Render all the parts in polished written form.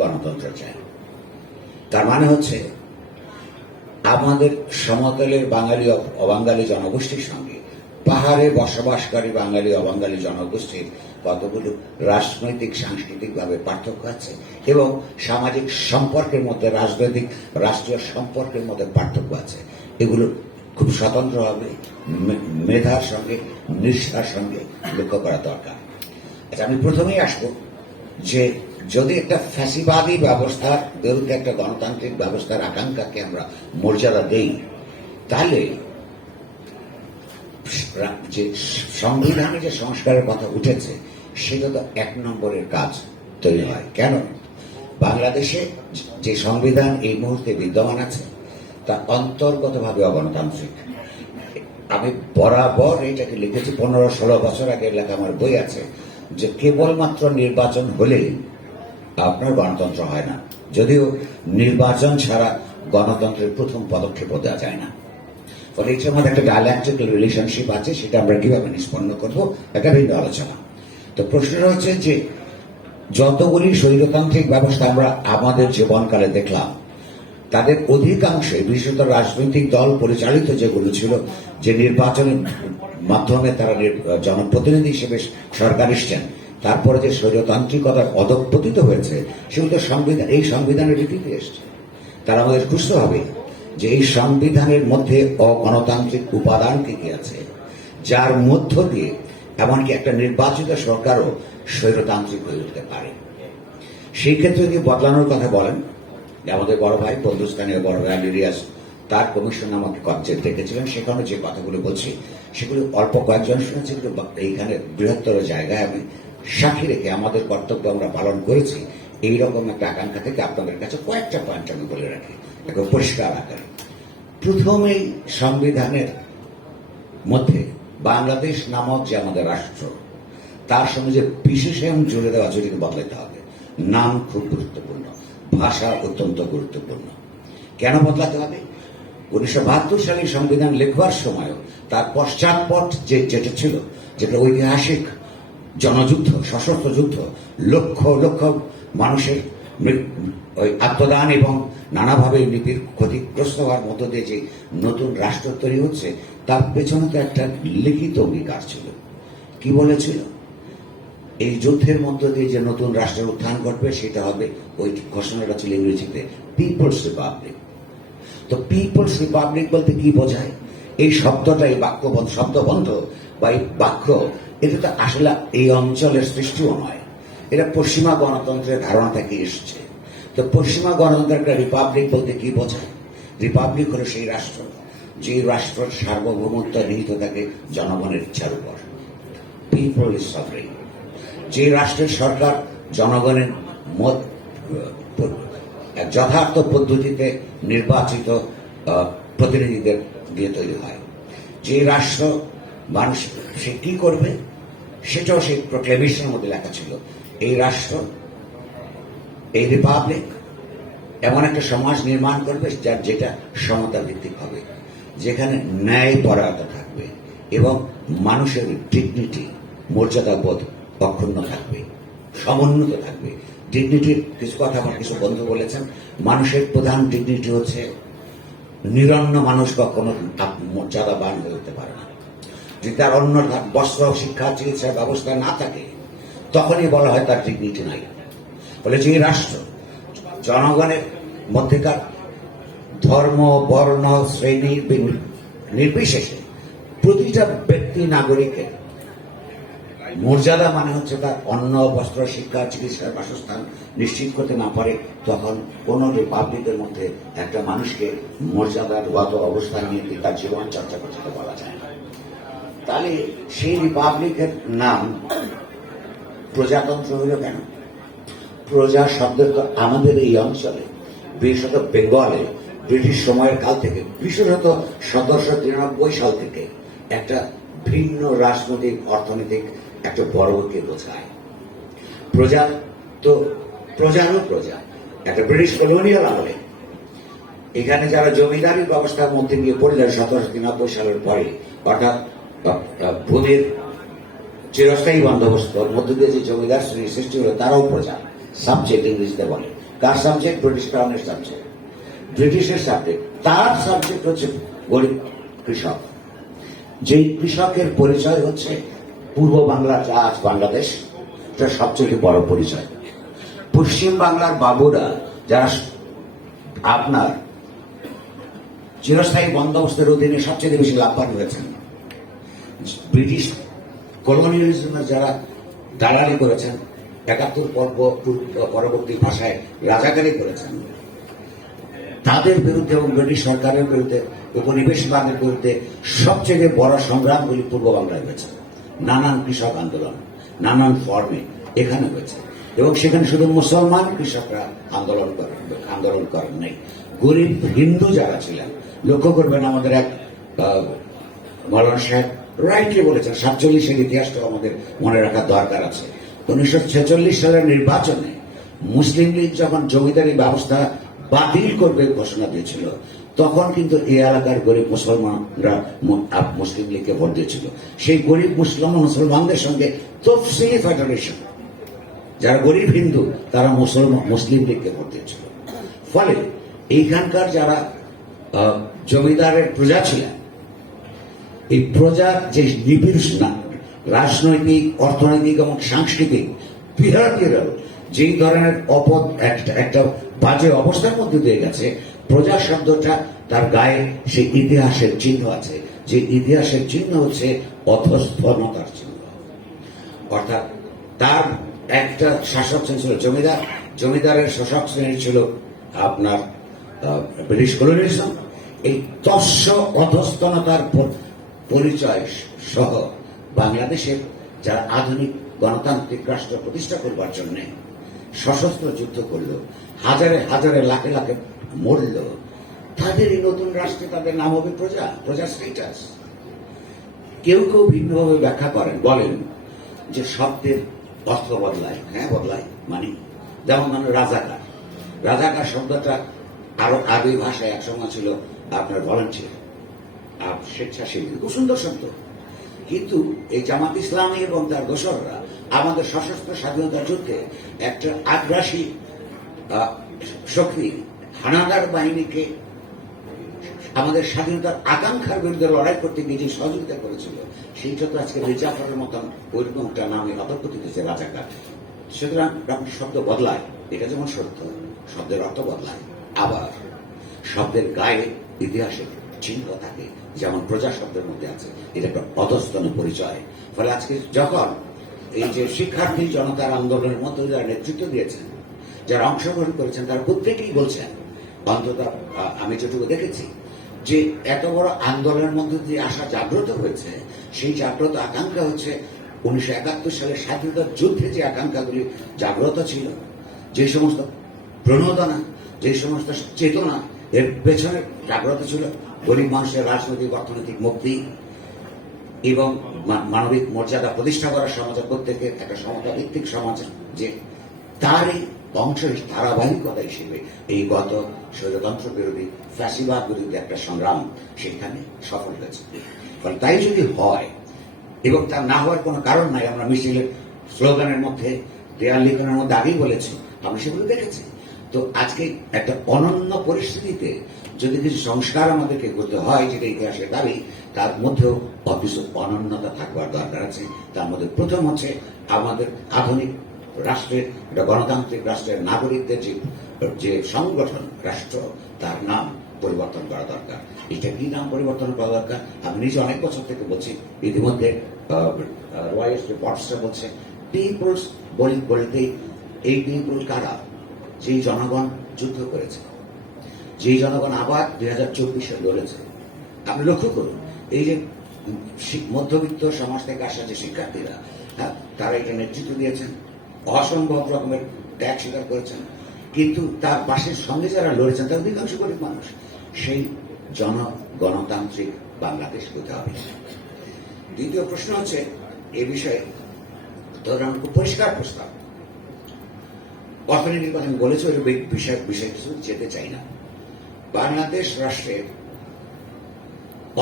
গণতন্ত্র চাই। তার মানে হচ্ছে আমাদের সমতলের বাঙালি অবাঙালি জনগোষ্ঠীর সঙ্গে পাহাড়ে বসবাসকারী বাঙালি অবাঙালি জনগোষ্ঠীর কতগুলো রাজনৈতিক সাংস্কৃতিক ভাবে পার্থক্য আছে এবং সামাজিক সম্পর্কের মধ্যে রাজনৈতিক রাষ্ট্রীয় সম্পর্কের মধ্যে পার্থক্য আছে। এগুলো খুব স্বতন্ত্রভাবে মেধার সঙ্গে নিষ্ঠার সঙ্গে লক্ষ্য করা দরকার। আচ্ছা, আমি প্রথমেই আসবো যে যদি একটা ফ্যাসিবাদী ব্যবস্থার বিরুদ্ধে একটা গণতান্ত্রিক ব্যবস্থার আকাঙ্ক্ষাকে আমরা মর্যাদা দেই, তাহলে যে সংবিধানে যে সংস্কারের কথা উঠেছে সেটা তো এক নম্বরের কাজ তৈরি হয়। কেন? বাংলাদেশে যে সংবিধান এই মুহূর্তে বিদ্যমান আছে তা অন্তর্গতভাবে অগণতান্ত্রিক। আমি বরাবর এটাকে লিখেছি, 15-16 বছর আগের লেখা আমার বই আছে, যে কেবলমাত্র নির্বাচন হলেই আপনার গণতন্ত্র হয় না, যদিও নির্বাচন ছাড়া গণতন্ত্রের প্রথম পদক্ষেপ দেওয়া যায় না। ফলে এটার মধ্যে একটা ডায়ালেকটিক্যাল রিলেশনশিপ আছে, সেটা আমরা কিভাবে নিষ্পন্ন করবো একটা ভিন্ন আলোচনা। তো প্রশ্নটা হচ্ছে যে যতগুলি স্বৈরতান্ত্রিক ব্যবস্থা আমরা আমাদের জীবনকালে দেখলাম তাদের অধিকাংশই, বিশেষত রাজনৈতিক দল পরিচালিত যেগুলো ছিল, যে নির্বাচনের মাধ্যমে তারা জনপ্রতিনিধি হিসেবে সরকার এসছেন, তারপরে যে স্বৈরতান্ত্রিকতার অধঃপতিত হয়েছে সেগুলো তো এই সংবিধানের রীতিতে এসছে। তারা আমাদের বুঝতে হবে যে এই সংবিধানের মধ্যে অগণতান্ত্রিক উপাদান কি কি আছে, যার মধ্য দিয়ে এমনকি একটা নির্বাচিত সরকারও স্বৈরতান্ত্রিক হয়ে উঠতে পারে। সেই ক্ষেত্রে যদি বদলানোর কথা বলেন, আমাদের বড় ভাই বন্ধুস্থানীয় বড় ভাই লিরিয়াস তার কমিশন আমাকে কনসেপ্ট দেখেছিলেন, সেখানে যে কথাগুলো বলছি সেগুলো অল্প কয়েকজন শুনেছি, কিন্তু এইখানে বৃহত্তর জায়গায় আমি সাক্ষী রেখে আমাদের কর্তব্য আমরা পালন করেছি এইরকম একটা আকাঙ্ক্ষা থেকে আপনাদের কাছে কয়েকটা পয়েন্ট আমি বলে রাখি একটা পরিষ্কার আকারে। প্রথমেই সংবিধানের মধ্যে বাংলাদেশ নামক যে আমাদের রাষ্ট্র, তার সঙ্গে যে বিশেষণ জুড়ে দেওয়া জড়িত বদলাতে হবে। নাম খুব গুরুত্বপূর্ণ, ভাষা অত্যন্ত গুরুত্বপূর্ণ। কেন বদলাতে হবে? 1972 সালে সংবিধান লেখবার সময়ও তার পশ্চাৎপট যেটা ছিল, যেটা ঐতিহাসিক জনযুদ্ধ, সশস্ত্র যুদ্ধ, লক্ষ লক্ষ মানুষের ওই আত্মদান এবং নানাভাবে লিপির ক্ষতিগ্রস্ত হওয়ার মধ্য দিয়ে যে নতুন রাষ্ট্র তৈরি হচ্ছে, তার পেছনে তো একটা লিখিত অঙ্গীকার ছিল। কি বলেছিল? এই যুদ্ধের মধ্য দিয়ে যে নতুন রাষ্ট্রের উত্থান ঘটবে সেটা হবে, ওই ঘোষণাটা ছিল ইংরেজিতে পিপলস রিপাবলিক। তো পিপলস রিপাবলিক বলতে কি বোঝায়? এই শব্দটা, এই শব্দবন্ধ বা এই বাক্য, এটা তো আসলে এই অঞ্চলের সৃষ্টিও নয়, এটা পশ্চিমা গণতন্ত্রের ধারণা থেকে এসছে। তো পশ্চিমা গণতন্ত্রের রিপাবলিক বলতে কি বোঝায়? রিপাবলিক হলো সেই রাষ্ট্র যে রাষ্ট্রের সার্বভৌমত্ব নিহিত থাকে জনগণের ইচ্ছার উপর। People is sovereign. যে রাষ্ট্রের সরকার জনগণের যথার্থ পদ্ধতিতে নির্বাচিত প্রতিনিধিদের দিয়ে তৈরি হয়। যে রাষ্ট্র মানুষ সে কি করবে সেটাও সেই প্রক্লেমেশনের মধ্যে লেখা ছিল। এই রাষ্ট্র, এই রিপাবলিক এমন একটা সমাজ নির্মাণ করবে যেটা সমতা ভিত্তিক হবে, যেখানে ন্যায় পরায়ণতা থাকবে এবং মানুষের ডিগনিটি, মর্যাদা বোধ অক্ষুণ্ণ থাকবে, সমুন্নত থাকবে। ডিগনিটির কিছু কথা আমার কিছু বন্ধু বলেছেন, মানুষের প্রধান ডিগনিটি হচ্ছে নিরন্ন মানুষ কখনো মর্যাদাবান হয়ে উঠতে পারে না। যদি তার অন্য বস্ত্র, শিক্ষা, চিকিৎসার ব্যবস্থা না থাকে তখনই বলা হয় তার ডিগনিটি নাই। ফলে যে রাষ্ট্র জনগণের মধ্যেকার ধর্ম, বর্ণ, শ্রেণী নির্বিশেষে প্রতিটা ব্যক্তি নাগরিকের মর্যাদা মানে হচ্ছে তার অন্ন, বস্ত্র, শিক্ষা, চিকিৎসার বাসস্থান নিশ্চিত করতে না পারে, তখন কোন রিপাবলিকের মধ্যে একটা মানুষকে মর্যাদাগত অবস্থান নিয়ে তার জীবন চর্চা করতে বলা যায় না। তাহলে সেই রিপাবলিকের নাম প্রজাতন্ত্র হইল কেন? প্রজা শব্দের তো আমাদের এই অঞ্চলে, বিশেষত বেঙ্গলে ব্রিটিশ সময়ের কাল থেকে, বিশেষত 1793 সাল থেকে একটা ভিন্ন রাজনৈতিক অর্থনৈতিক একটা বর্গকে বোঝায়। প্রজা তো প্রজারও প্রজা। একটা ব্রিটিশ কলোনিয়াল আমলে এখানে যারা জমিদারি ব্যবস্থার মধ্যে গিয়ে পড়লেন 1793 সালের পরে, অর্থাৎ ভূমির চিরস্থায়ী বন্দোবস্তর মধ্য দিয়ে যে জমিদার শ্রেণীর সৃষ্টি হলো, তারাও প্রজা, সাবজেক্ট ইংরেজিতে বলে। কার সাবজেক্ট? ব্রিটিশ ক্রাউনের সাবজেক্ট, ব্রিটিশের সাবজেক্ট। তার সাবজেক্ট হচ্ছে গরিব কৃষক। যেই কৃষকের পরিচয় হচ্ছে পূর্ব বাংলার যা আজ বাংলাদেশ, এটা সবচেয়ে বড় পরিচয়। পশ্চিম বাংলার বাবুরা যারা আপনার চিরস্থায়ী বন্দোবস্তের অধীনে সবচেয়ে বেশি লাভবান হয়েছেন, ব্রিটিশ কলোনিয়ালিজমের যারা দালালি করেছেন, ৭১ পর্ব পরবর্তী ভাষায় রাজাকারি করেছেন, তাদের বিরুদ্ধে এবং ব্রিটিশ সরকারের বিরুদ্ধে, উপনিবেশবাদের বিরুদ্ধে সবচেয়ে বড় সংগ্রামগুলি পূর্ব বাংলায় হয়েছে। নানান কৃষক আন্দোলন নানান ফর্মে এখানে হয়েছে, এবং সেখানে শুধু মুসলমান কৃষকরা আন্দোলন করেন নাই, গরিব হিন্দু যারা ছিলেন। লক্ষ্য করবেন, আমাদের এক মৌলানা সাহেব রাইটলি বলেছেন, ৪৭-এর ইতিহাসটা আমাদের মনে রাখার দরকার আছে। ১৯৪৬ সালের নির্বাচনে মুসলিম লীগ যখন জমিদারি ব্যবস্থা বাতিল করবে ঘোষণা দিয়েছিল, তখন কিন্তু এই এলাকার গরিব মুসলমানরা মুসলিম লীগকে ভোট দিয়েছিল। সেই গরিব মুসলমানদের সঙ্গে তফসিলি ফেডারেশন, যারা গরিব হিন্দু, তারা মুসলিম লীগকে ভোট দিয়েছিল। ফলে এইখানকার যারা জমিদারের প্রজা ছিলেন, এই প্রজার যে নিবিড় রাজনৈতিক, অর্থনৈতিক এবং সাংস্কৃতিক বিহেভিয়ারাল যেই ধরনের একটা বাজে অবস্থার মধ্যে দিয়ে গেছে, প্রজা শব্দটা তার গায়ে সেই ইতিহাসের চিহ্ন আছে, যে ইতিহাসের চিহ্ন হচ্ছে অধঃস্থনতার চিহ্ন। অর্থাৎ তার একটা শাসক শ্রেণী ছিল জমিদার, জমিদারের শাসক শ্রেণী ছিল আপনার ব্রিটিশ কলোনিয়ালিজম। এই তস্য অধঃস্থনতার পরিচয় সহ বাংলাদেশের যারা আধুনিক গণতান্ত্রিক রাষ্ট্র প্রতিষ্ঠা করবার জন্য সশস্ত্র যুদ্ধ করল, হাজারে হাজারে লাখে লাখে মরল, তাদের এই নতুন রাষ্ট্রে তাদের নাম হবে প্রজা স্ট্যাটাস। কেউ কেউ ভিন্নভাবে ব্যাখ্যা করেন, বলেন যে শব্দের অর্থ বদলায়। হ্যাঁ, বদলায়। মানে যেমন রাজাকার, রাজাকার শব্দটা আরো আরবি ভাষায় একসময় ছিল আপনার ভলান্টিয়ার, স্বেচ্ছাসেবী, খুব সুন্দর শব্দ। কিন্তু এই জামাত ইসলামী এবং তার দোসররা আমাদের সশস্ত্র স্বাধীনতা যুদ্ধে একটা আগ্রাসী শক্তি, হানাদার বাহিনীকে আমাদের স্বাধীনতার আকাঙ্ক্ষার বিরুদ্ধে লড়াই করতে গিয়ে যে সহযোগিতা করেছিল, সেইটা তো আজকে মির্জাফরের মতন ওইরকমটা নামে অতর্কিত হয়েছে রাজাকার। সুতরাং শব্দ বদলায়, এটা যেমন সত্য, শব্দের অর্থ বদলায়, আবার শব্দের গায়ে ইতিহাসের চিহ্ন থাকে, যেমন প্রজা শব্দের মধ্যে আছে। এটা একটা অধস্তন পরিচয়। ফলে আজকে যখন এই যে শিক্ষার্থী জনতার আন্দোলনের মধ্যে যারা নেতৃত্ব দিয়েছেন, যারা অংশগ্রহণ করেছেন, তারা প্রত্যেকেই বলছেন, অন্তত আমি যেটুকু দেখেছি, যে এত বড় আন্দোলনের মধ্যে দিয়ে আসা জাগ্রত হয়েছে, সেই জাগ্রত আকাঙ্ক্ষা হচ্ছে ১৯৭১ সালের স্বাধীনতার যুদ্ধে যে আকাঙ্ক্ষাগুলি জাগ্রত ছিল, যে সমস্ত প্রণোদনা, যে সমস্ত চেতনা এর পেছনে জাগ্রত ছিল, গরিব মানুষের রাজনৈতিক অর্থনৈতিক মুক্তি এবং মানবিক মর্যাদা প্রতিষ্ঠা করার সমাজের প্রত্যেকের একটা সমতা ভিত্তিক সমাজ, যে তারই অংশ ধারাবাহিকতা হিসেবে এই গত স্বৈরতন্ত্র বিরোধী ফ্যাসিবাদ বিরোধী একটা সংগ্রাম সেখানে সফল হয়েছে। ফলে তাই যদি হয়, এবং তা না হওয়ার কোনো কারণ নাই, আমরা মিছিলের স্লোগানের মধ্যে, দেয়াল লিখনের মধ্যে আগেই বলেছি, আমরা সেগুলো দেখেছি। তো আজকে একটা অনন্য পরিস্থিতিতে যদি কিছু সংস্কার আমাদেরকে করতে হয়, যেটা ইতিহাসের দাবি, তার মধ্যেও কিছু অনন্যতা থাকবার দরকার আছে। তার মধ্যে প্রথম হচ্ছে আমাদের আধুনিক রাষ্ট্রের, একটা গণতান্ত্রিক রাষ্ট্রের নাগরিকদের যে সংগঠন রাষ্ট্র, তার নাম পরিবর্তন করা দরকার। এটা কি নাম পরিবর্তন করা দরকার? আমি নিজে অনেক বছর থেকে বলছি, ইতিমধ্যে রয়েস রিপোর্টসটা বলছে, পিপলস বলতে এই পিপল কারা? যেই জনগণ যুদ্ধ করেছে, যেই জনগণ আবার ২০২৪ লড়েছে। আপনি লক্ষ্য করুন, এই যে মধ্যবিত্ত সমাজ থেকে আসা যে শিক্ষার্থীরা, তারা এটা নেতৃত্ব দিয়েছেন, অসম্ভব রকমের ত্যাগ স্বীকার করেছেন, কিন্তু তার পাশের সঙ্গে যারা লড়েছেন তার অধিকাংশ গরিব মানুষ। সেই গণতান্ত্রিক বাংলাদেশ হতে হবে। দ্বিতীয় প্রশ্ন হচ্ছে এ বিষয়ে ধরুন খুব পরিষ্কার প্রস্তাব, অর্থনীতির কথা আমি বলেছি, ওই বিষয় কিছু যেতে চাই না। বাংলাদেশ রাষ্ট্রের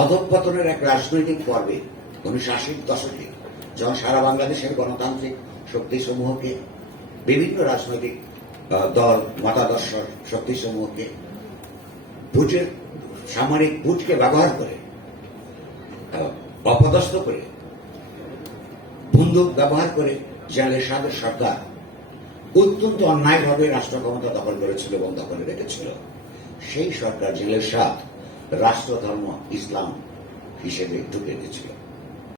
অধঃপতনের এক রাজনৈতিক পর্বে ১৯৮০ দশকে, যখন সারা বাংলাদেশের গণতান্ত্রিক শক্তিসমূহকে বিভিন্ন রাজনৈতিক দল মতাদর্শ শক্তিসমূহকে ভোটের সামরিক ভোটকে ব্যবহার করে অপদস্থ করে বন্দুক ব্যবহার করে জেনারেল এরশাদের সরকার অত্যন্ত অন্যায়ভাবে রাষ্ট্র ক্ষমতা দখল করেছিল এবং দখলে রেখেছিল। সেই সরকার জেনারেল এরশাদ রাষ্ট্র ধর্ম ইসলাম হিসেবে ঢুকে দিয়েছিল।